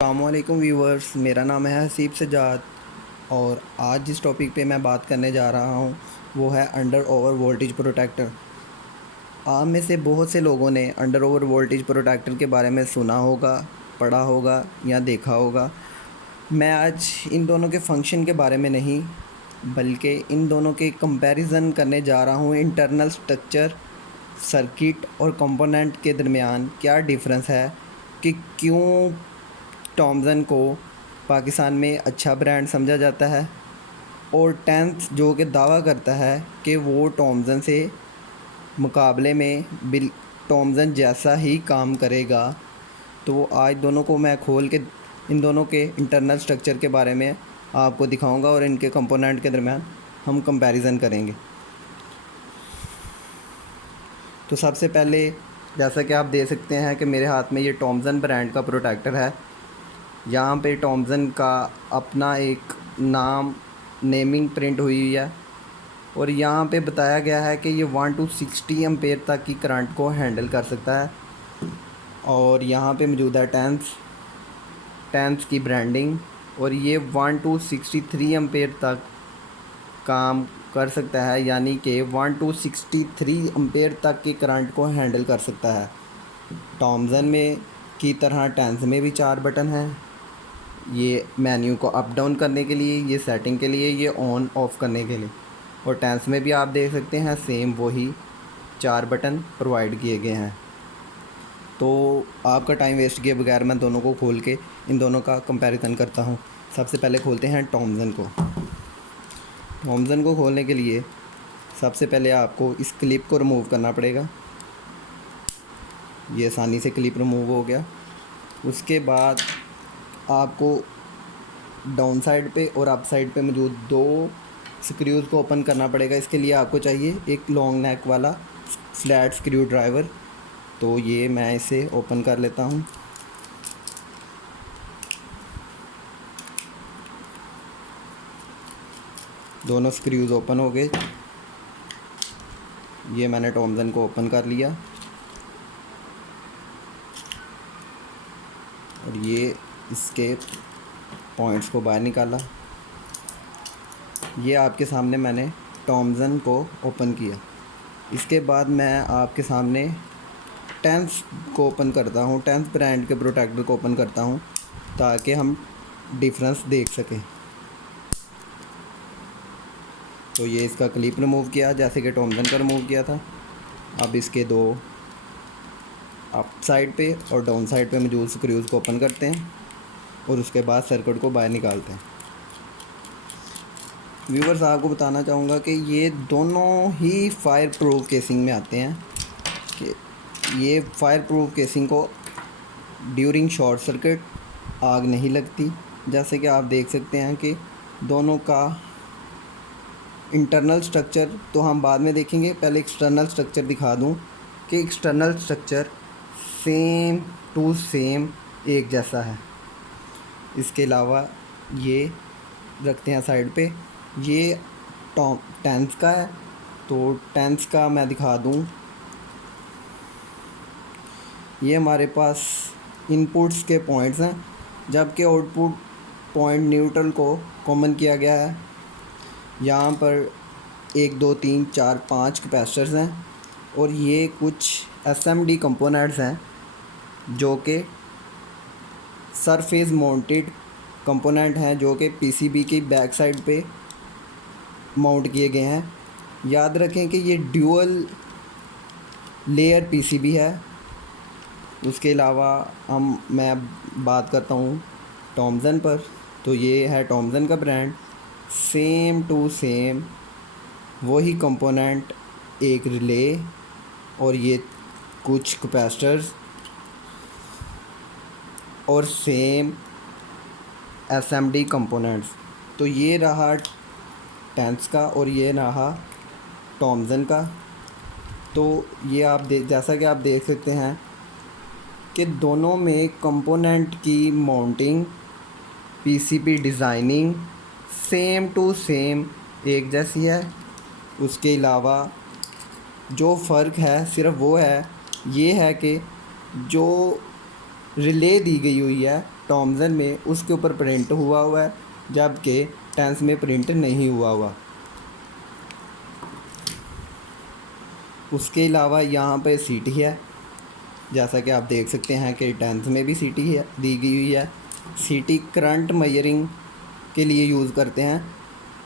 अस्सलामुअलैकुम व्यूवर्स, मेरा नाम है हसीब सजाद और आज जिस टॉपिक पे मैं बात करने जा रहा हूँ वो है अंडर ओवर वोल्टेज प्रोटेक्टर। आप में से बहुत से लोगों ने अंडर ओवर वोल्टेज प्रोटेक्टर के बारे में सुना होगा, पढ़ा होगा या देखा होगा। मैं आज इन दोनों के फंक्शन के बारे में नहीं बल्कि इन दोनों के कंपैरिजन करने जा रहा हूँ। इंटरनल स्ट्रक्चर, सर्किट और कंपोनेंट के दरमियान क्या डिफरेंस है, कि क्यों टॉमसन को पाकिस्तान में अच्छा ब्रांड समझा जाता है और टेंथ जो कि दावा करता है कि वो टॉमसन से मुकाबले में टॉमसन जैसा ही काम करेगा। तो आज दोनों को मैं खोल के इन दोनों के इंटरनल स्ट्रक्चर के बारे में आपको दिखाऊंगा और इनके कंपोनेंट के दरमियान हम कंपैरिजन करेंगे। तो सबसे पहले जैसा कि आप देख सकते हैं कि मेरे हाथ में ये टॉमसन ब्रांड का प्रोटेक्टर है। यहाँ पे टॉमसन का अपना एक नेमिंग प्रिंट हुई है और यहाँ पे बताया गया है कि ये 1 to 60 एम्पेयर तक की करंट को हैंडल कर सकता है। और यहाँ पे मौजूद है टेंस की ब्रांडिंग और ये 1 to 63 एम्पेयर तक काम कर सकता है, यानी कि 1 to 63 एम्पेयर तक की करंट को हैंडल कर सकता है। टॉमसन में की तरह टेंस में भी 4 बटन हैं, ये मेन्यू को अप डाउन करने के लिए, ये सेटिंग के लिए, ये ऑन ऑफ़ करने के लिए। और टेंस में भी आप देख सकते हैं सेम वही 4 बटन प्रोवाइड किए गए हैं। तो आपका टाइम वेस्ट किए बगैर मैं दोनों को खोल के इन दोनों का कंपैरिजन करता हूँ। सबसे पहले खोलते हैं टॉमसन को। टॉमसन को खोलने के लिए सबसे पहले आपको इस क्लिप को रिमूव करना पड़ेगा। ये आसानी से क्लिप रिमूव हो गया। उसके बाद आपको डाउन साइड पे और अप साइड पे मौजूद 2 स्क्रूज़ को ओपन करना पड़ेगा। इसके लिए आपको चाहिए एक लॉन्ग नेक वाला फ्लैट स्क्रू ड्राइवर। तो ये मैं इसे ओपन कर लेता हूँ। दोनों स्क्रूज़ ओपन हो गए। ये मैंने टॉमसन को ओपन कर लिया और ये इसके पॉइंट्स को बाहर निकाला। ये आपके सामने मैंने टॉमसन को ओपन किया। इसके बाद मैं आपके सामने टेंस को ओपन करता हूँ, टेंस ब्रांड के प्रोटेक्टर को ओपन करता हूँ ताकि हम डिफरेंस देख सकें। तो ये इसका क्लिप रिमूव किया जैसे कि टॉमसन का रिमूव किया था। अब इसके 2 अप साइड पे और डाउन साइड पे मौजूद स्क्रूज़ को ओपन करते हैं और उसके बाद सर्किट को बाहर निकालते हैं। व्यूवर्स, आपको बताना चाहूँगा कि ये दोनों ही फायर प्रूफ केसिंग में आते हैं, कि ये फायर प्रूफ केसिंग को ड्यूरिंग शॉर्ट सर्किट आग नहीं लगती। जैसे कि आप देख सकते हैं कि दोनों का इंटरनल स्ट्रक्चर तो हम बाद में देखेंगे, पहले एक्सटर्नल स्ट्रक्चर दिखा दूं कि external structure same to same एक जैसा है। इसके अलावा ये रखते हैं साइड पे। ये टेंस का है, तो टेंस का मैं दिखा दूं। ये हमारे पास इनपुट्स के पॉइंट्स हैं, जबकि आउटपुट पॉइंट न्यूट्रल को कॉमन किया गया है। यहाँ पर 1 2 3 4 5 कैपेसिटर्स हैं और ये कुछ एसएमडी कंपोनेंट्स हैं जो कि सरफेस माउंटेड कंपोनेंट हैं, जो कि पीसीबी की बैक साइड पे माउंट किए गए हैं। याद रखें कि ये ड्यूअल लेयर पीसीबी है। उसके अलावा मैं बात करता हूँ टॉमसन पर। तो ये है टॉमसन का ब्रांड, सेम टू सेम वही कंपोनेंट, एक रिले और ये कुछ कैपेसिटर्स और सेम एसएमडी कंपोनेंट्स। तो ये रहा टेंस का और ये रहा टॉमसन का। तो ये जैसा कि आप देख सकते हैं कि दोनों में कंपोनेंट की mounting, PCB designing same to same एक जैसी है। उसके अलावा जो फ़र्क है सिर्फ वो है, ये है कि जो रिले दी गई हुई है टॉमसन में उसके ऊपर प्रिंट हुआ है, जबकि टेंस में प्रिंट नहीं हुआ। उसके अलावा यहाँ पे सीटी है, जैसा कि आप देख सकते हैं कि टेंस में भी सीटी है दी गई हुई है। सीटी करंट मेजरिंग के लिए यूज़ करते हैं,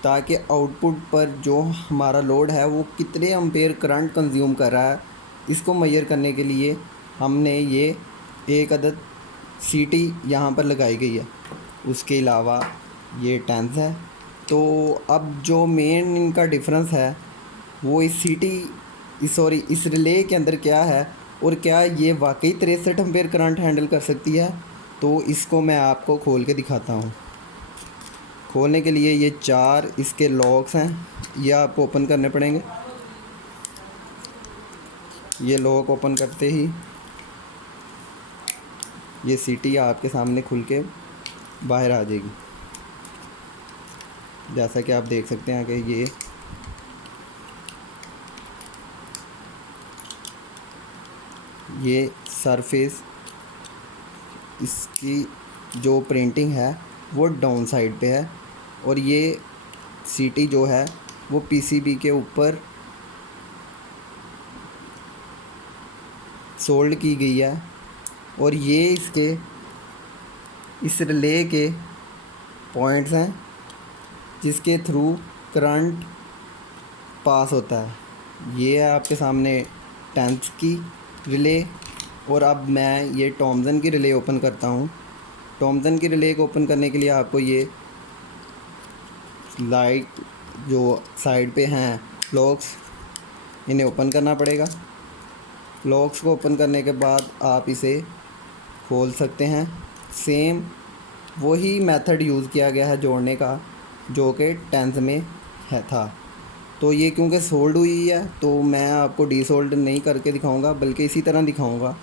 ताकि आउटपुट पर जो हमारा लोड है वो कितने एम्पेयर करंट कंज्यूम कर रहा है, इसको मेजर करने के लिए हमने ये एक अदद सीटी यहाँ पर लगाई गई है। उसके अलावा ये टेंस है। तो अब जो मेन इनका डिफरेंस है वो इस रिले के अंदर क्या है, और क्या ये वाकई 63 एम्पेयर करंट हैंडल कर सकती है। तो इसको मैं आपको खोल के दिखाता हूँ। खोलने के लिए ये 4 इसके लॉक्स हैं, ये आपको ओपन करने पड़ेंगे। ये लॉक ओपन करते ही ये सीटी आपके सामने खुल के बाहर आ जाएगी। जैसा कि आप देख सकते हैं कि ये सरफेस इसकी जो प्रिंटिंग है वो डाउन साइड पे है, और ये सीटी जो है वो पीसीबी के ऊपर सोल्ड की गई है। और ये इस रिले के पॉइंट्स हैं जिसके थ्रू करंट पास होता है। ये है आपके सामने टेंस की रिले। और अब मैं ये टॉमसन की रिले ओपन करता हूँ। टॉमसन की रिले को ओपन करने के लिए आपको ये लाइट जो साइड पे हैं लॉक्स, इन्हें ओपन करना पड़ेगा। लॉक्स को ओपन करने के बाद आप इसे खोल सकते हैं। सेम वही मेथड यूज़ किया गया है जोड़ने का जो कि टेंस में था। तो ये क्योंकि सोल्ड हुई है तो मैं आपको डीसोल्ड नहीं करके दिखाऊंगा, बल्कि इसी तरह दिखाऊंगा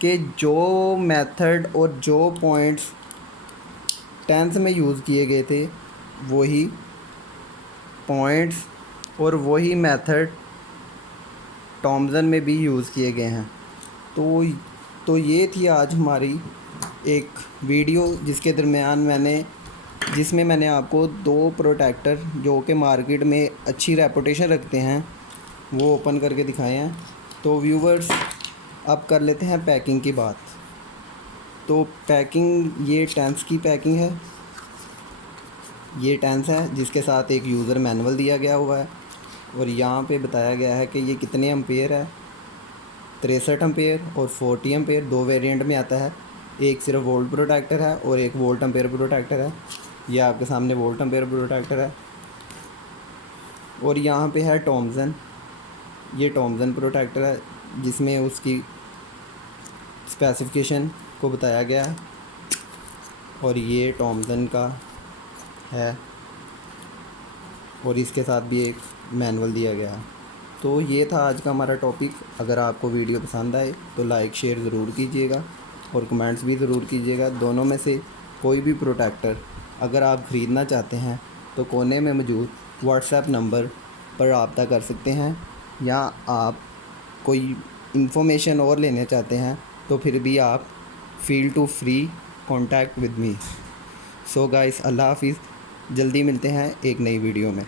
कि जो मेथड और जो पॉइंट्स टेंस में यूज़ किए गए थे वही पॉइंट्स और वही मेथड टॉमसन में भी यूज़ किए गए हैं। तो ये थी आज हमारी एक वीडियो जिसमें मैंने आपको 2 प्रोटेक्टर जो कि मार्केट में अच्छी रेपुटेशन रखते हैं वो ओपन करके दिखाए हैं। तो व्यूवर्स, अब कर लेते हैं पैकिंग की बात। तो पैकिंग, ये टेंस की पैकिंग है। ये टेंस है जिसके साथ एक यूज़र मैनुअल दिया गया हुआ है, और यहाँ पे बताया गया है कि ये कितने एम्पेयर है। 63 एम्पेयर और 40 एम्पेयर 2 वेरिएंट में आता है। एक सिर्फ वोल्ट प्रोटेक्टर है और एक वोल्ट एम्पेयर प्रोटेक्टर है। ये आपके सामने वोल्ट एम्पेयर प्रोटेक्टर है। और यहाँ पे है टॉमसन। ये टॉमसन प्रोटेक्टर है जिसमें उसकी स्पेसिफिकेशन को बताया गया है, और ये टॉमसन का है, और इसके साथ भी एक मैनुअल दिया गया है। तो ये था आज का हमारा टॉपिक। अगर आपको वीडियो पसंद आए तो लाइक शेयर ज़रूर कीजिएगा और कमेंट्स भी ज़रूर कीजिएगा। दोनों में से कोई भी प्रोटेक्टर अगर आप ख़रीदना चाहते हैं तो कोने में मौजूद व्हाट्सएप नंबर पर रब्ता कर सकते हैं, या आप कोई इन्फॉर्मेशन और लेना चाहते हैं तो फिर भी आप feel to free contact with me. So guys, अल्लाह हाफिज़। जल्दी मिलते हैं एक नई वीडियो में।